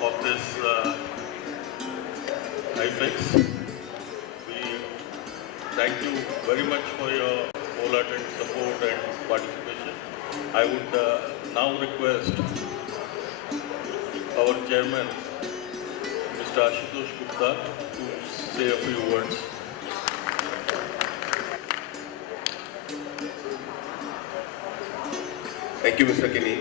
of this IFEX. We thank you very much for your wholehearted support and participation. I would now request our chairman, Mr. Ashutosh Gupta, to say a few words. Thank you, Mr. Kinney.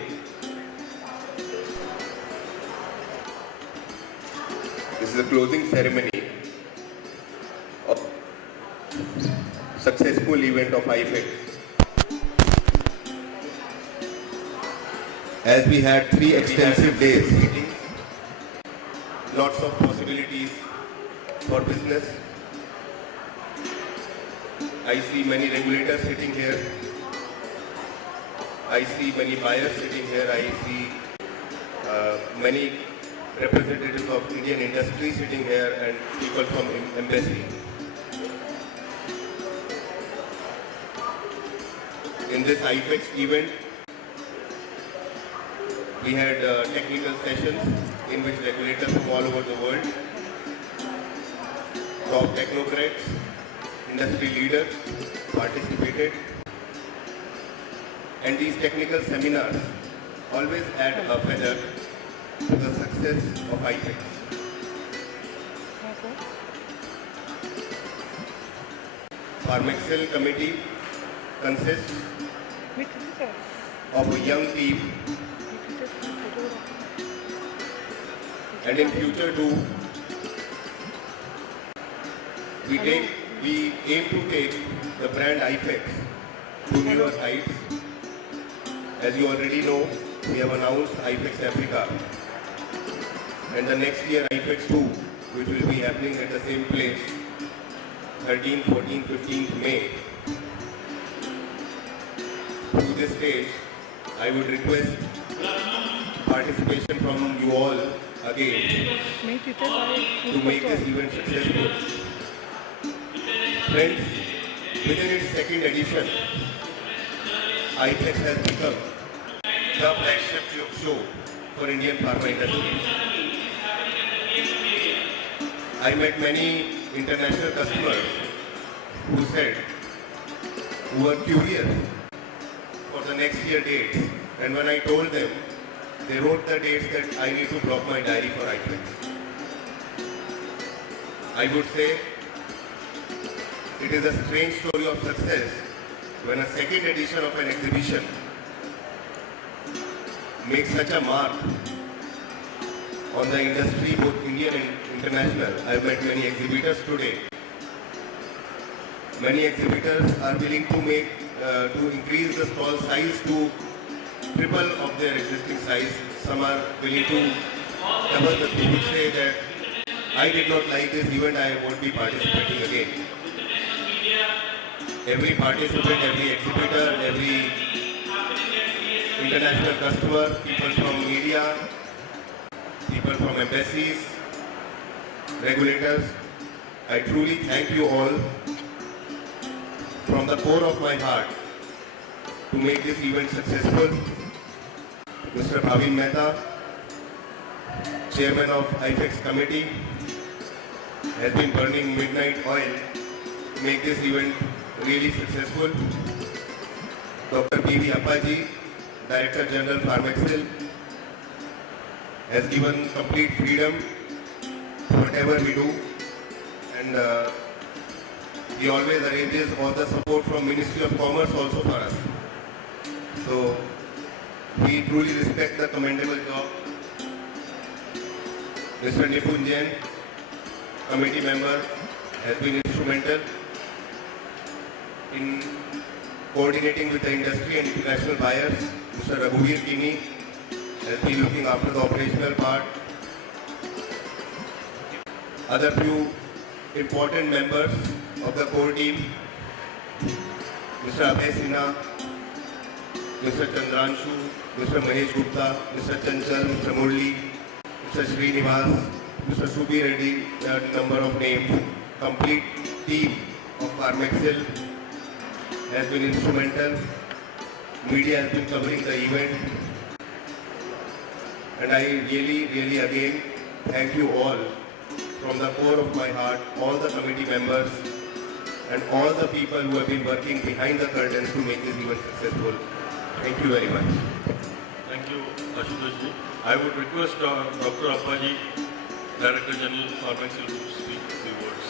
This is the closing ceremony of successful event of IFEX. As we had 3 extensive days, lots of possibilities for business. I see many regulators sitting here. I see many buyers sitting here. I see many representatives of Indian industry sitting here and people from embassy. In this IFEX event, we had technical sessions in which regulators from all over the world, top technocrats, industry leaders participated. And these technical seminars always add a feather to the success of IFEX. Pharmexcel committee consists of a young team, and in future too, we aim to take the brand IFEX to newer heights. As you already know, we have announced IFEX Africa, and the next year IFEX 2, which will be happening at the same place, 13th, 14th, 15th May. Through this stage, I would request participation from you all again to make this event successful. Friends, within its second edition, IFEX has become the flagship show for Indian pharma industry. I met many international customers who were curious for the next year dates, and when I told them, they wrote the dates that I need to block my diary for IFEX. I would say it is a strange story of success when a second edition of an exhibition makes such a mark on the industry, both Indian and international. I've met many exhibitors today. Many exhibitors are willing to increase the stall size to triple of their existing size. Some are willing to double the. They would say that I did not like this event, I won't be participating again. Every participant, every exhibitor, every international customer, people from media, people from embassies, regulators, I truly thank you all from the core of my heart to make this event successful. Mr. Bhavin Mehta, Chairman of IFEX Committee, has been burning midnight oil to make this event really successful. Dr. P.V. Appaji, Director General Pharmexcel, has given complete freedom to whatever we do, and he always arranges all the support from Ministry of Commerce also for us. So we truly respect the commendable job. Mr. Nipun Jain, committee member, has been instrumental in coordinating with the industry and international buyers. Mr. Raghuveer Kinney has been looking after the operational part. Other few important members of the core team, Mr. Abhay Sinha, Mr. Chandranshu, Mr. Mahesh Gupta, Mr. Chanchal, Mr. Murli, Mr. Srinivas, Mr. Subhi Reddy, a number of names. Complete team of Pharmexcel has been instrumental. Media has been covering the event. And I really again thank you all from the core of my heart, all the committee members and all the people who have been working behind the curtains to make this event successful. Thank you very much. Thank you, Ashutosh ji. I would request Dr. Appaji, Director General, Pharmacy, to speak a few words.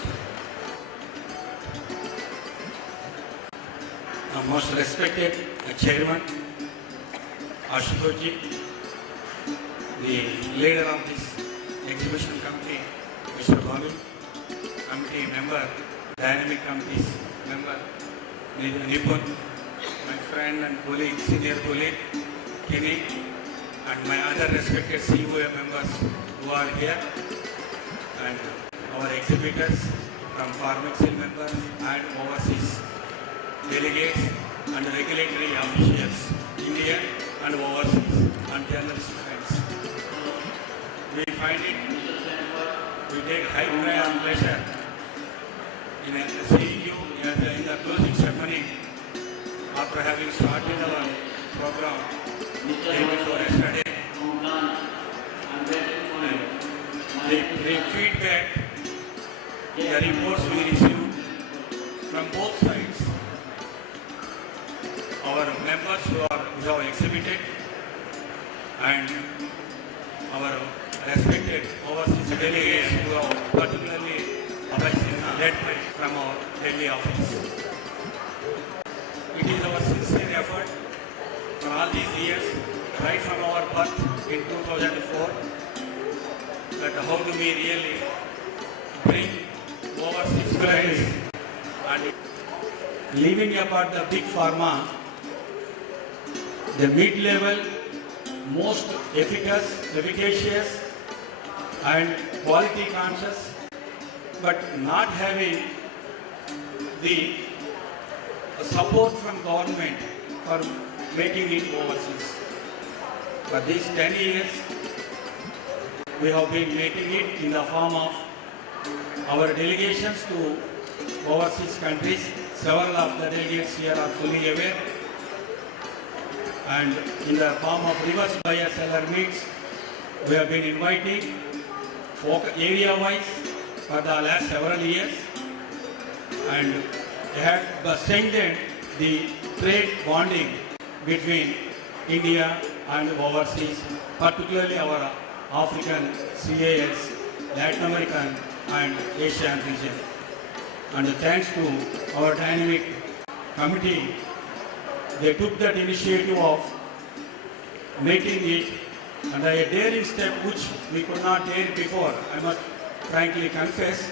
Most respected Chairman Ashutosh ji, the leader of this exhibition committee, Mr. Bhami, committee member, dynamic committees member, Nipun, my friend and colleague, senior colleague, Kenny, and my other respected COA members who are here, and our exhibitors from Pharmacy members and overseas delegates and regulatory officials, Indian and overseas, and journalist friends. We find it, we take high pride and pleasure in seeing you in the closing ceremony after having started our program day before yesterday. The feedback, the reports we received from both sides, our members who have exhibited and our respected overseas delegates who have particularly led from our Delhi office. It is our sincere effort for all these years, right from our birth in 2004, that how do we really bring overseas friends and leaving apart the big pharma, the mid-level, most efficacious and quality conscious, but not having the support from government for making it overseas. For these 10 years, we have been making it in the form of our delegations to overseas countries. Several of the delegates here are fully aware. And in the form of reverse buyer seller meets, we have been inviting area-wise for the last several years, and had strengthened the trade bonding between India and overseas, particularly our African, CAS, Latin American and Asian region. And thanks to our dynamic committee, they took that initiative of making it under a daring step which we could not dare before, I must frankly confess.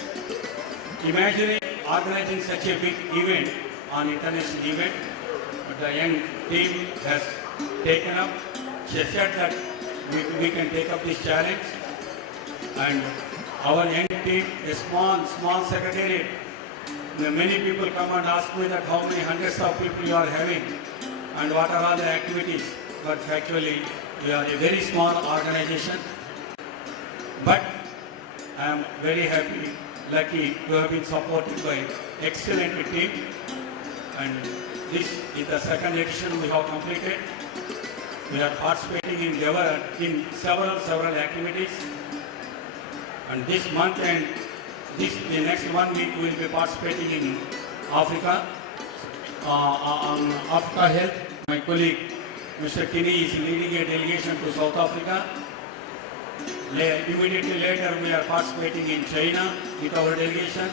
Imagining organizing such a big event, an international event, but the young team has taken up, she said that we can take up this challenge, and our young team, a small secretariat, many people come and ask me that how many hundreds of people you are having and what are all the activities, but actually we are a very small organization. But I am very happy, lucky to have been supported by excellent team, and this is the second edition we have completed. We are participating in several activities, and this month and the next 1 week we will be participating in Africa, on Africa Health. My colleague Mr. Kinney is leading a delegation to South Africa. Immediately later we are participating in China with our delegation.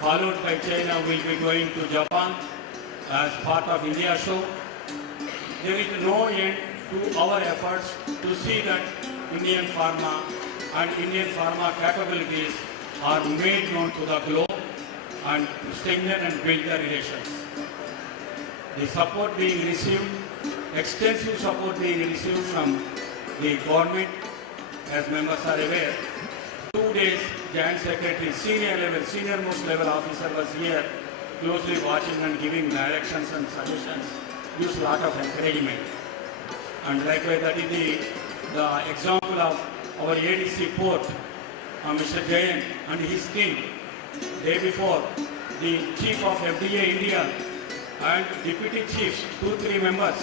Followed by China, we will be going to Japan as part of India show. There is no end to our efforts to see that Indian pharma and Indian pharma capabilities are made known to the globe and strengthen and build the relations. The support being received, extensive support being received from the government, as members are aware. 2 days, Joint Secretary, senior most level officer was here, closely watching and giving directions and suggestions, gives a lot of encouragement. And likewise, that is the example of our ADC port, Mr. Jayan and his team. Day before, the Chief of FDA India and Deputy Chiefs, 2-3 members,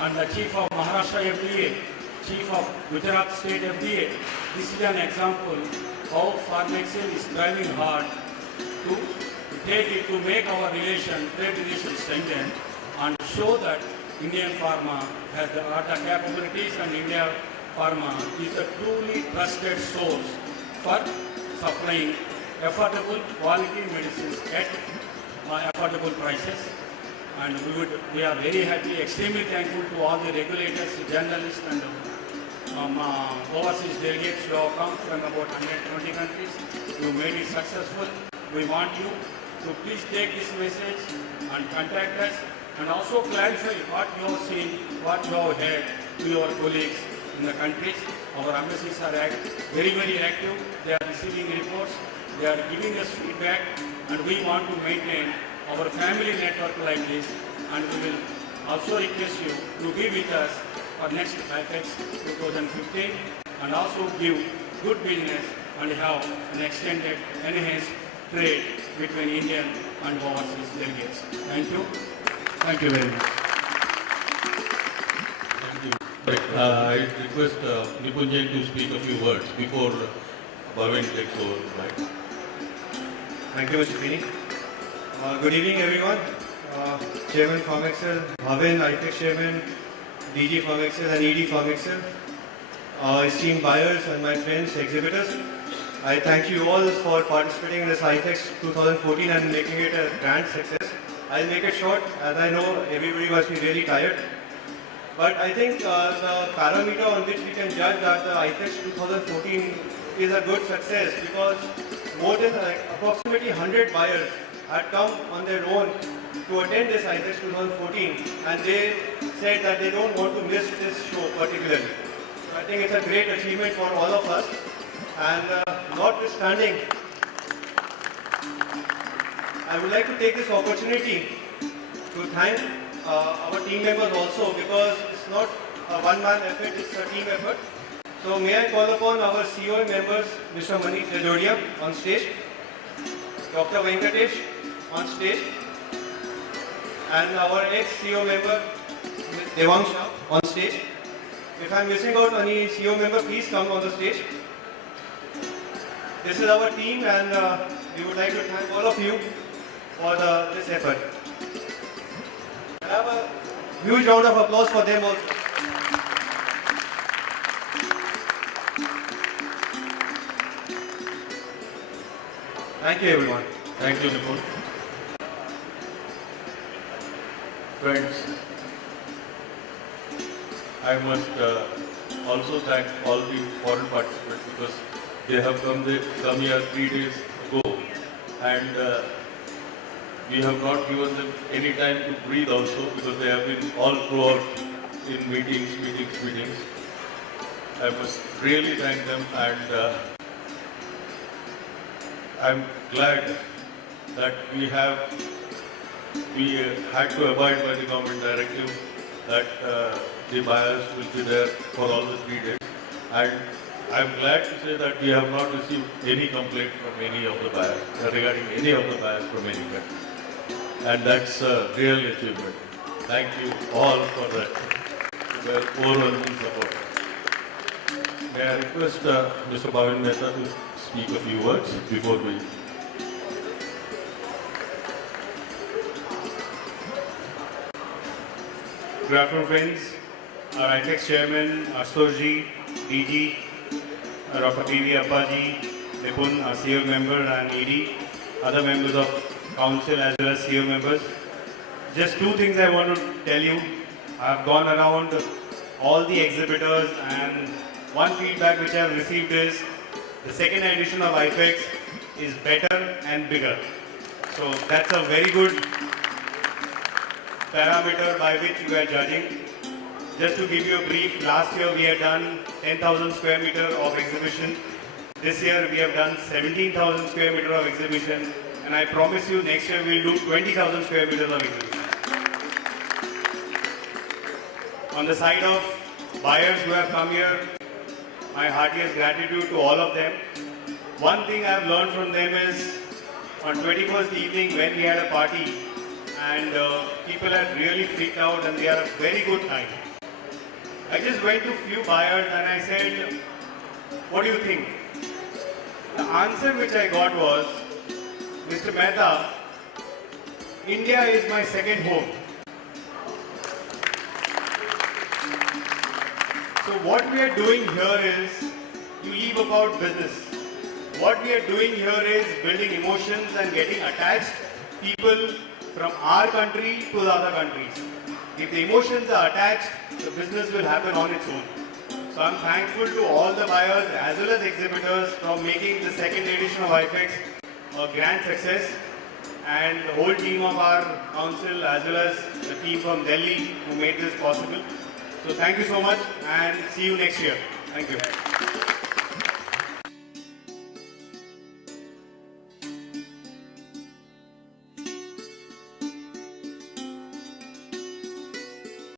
and the Chief of Maharashtra FDA, Chief of Gujarat State FDA, this is an example how Pharmexcel is driving hard to make our trade relation strengthen and show that Indian pharma has the capabilities, and India pharma is a truly trusted source for supplying affordable quality medicines at affordable prices. And we are very happy, extremely thankful to all the regulators, journalists and overseas delegates who have come from about 120 countries. You made it successful. We want you to please take this message and contact us, and also clarify what you have seen, what you have heard to your colleagues in the countries. Our embassies are very, very active. They are receiving reports. They are giving us feedback, and we want to maintain our family network like this, and we will also request you to be with us for next IFEX 2015, and also give good business and have an extended, enhanced trade between Indian and overseas delegates. Thank you. Thank you very much. Thank you. I request Nipun Jain to speak a few words before Bhavin takes over. Right. Thank you, Mr. Pini. Good evening, everyone. Chairman Pharmexcel, Bhavin, IFEX Chairman, DG Pharmexcel and ED Pharmexcel, esteemed buyers and my friends, exhibitors. I thank you all for participating in this IFEX 2014 and making it a grand success. I'll make it short, as I know everybody must be really tired. But I think the parameter on which we can judge that the IFEX 2014 is a good success, because more than approximately 100 buyers had come on their own to attend this IFEX 2014, and they said that they don't want to miss this show particularly. So I think it's a great achievement for all of us. And notwithstanding, I would like to take this opportunity to thank our team members also, because it's not a one-man effort, it's a team effort. So may I call upon our CEO members, Mr. Manish Jajodia on stage, Dr. Venkatesh on stage, and our ex-CEO member, Devang Shah on stage. If I am missing out any CEO member, please come on the stage. This is our team, and we would like to thank all of you for this effort. And have a huge round of applause for them also. Thank you, everyone. Thank you, Nipun. Friends, I must also thank all the foreign participants, because they have come here 3 days ago, and we have not given them any time to breathe also, because they have been all throughout in meetings. I must really thank them, and I'm glad that we had to abide by the government directive that the buyers will be there for all the 3 days. And I'm glad to say that we have not received any complaint from any of the buyers, regarding any of the buyers from any country. And that's a real achievement. Thank you all for that overwhelming support. May I request Mr. Bhavin Mehta to speak a few words before we... Good afternoon, friends. Our IFEX Chairman, Ashutosh Ji, DG, Dr. P.V. Appaji, Nipun, our CEO member, and ED, other members of Council as well as CEO members. Just 2 things I want to tell you. I've gone around all the exhibitors, and one feedback which I've received is the second edition of IFEX is better and bigger. So that's a very good parameter by which you are judging. Just to give you a brief, last year we had done 10,000 square meter of exhibition. This year we have done 17,000 square meter of exhibition, and I promise you next year we'll do 20,000 square meters of exhibition. On the side of buyers who have come here, my heartiest gratitude to all of them. One thing I've learned from them is on 21st evening when we had a party, and people had really freaked out, and they had a very good time. I just went to few buyers and I said, what do you think? The answer which I got was, Mr. Mehta, India is my second home. So what we are doing here is, you leave about business. What we are doing here is building emotions and getting attached people from our country to the other countries. If the emotions are attached, the business will happen on its own. So I'm thankful to all the buyers as well as exhibitors for making the second edition of IFEX a grand success, and the whole team of our council as well as the team from Delhi who made this possible. So thank you so much and see you next year. Thank you.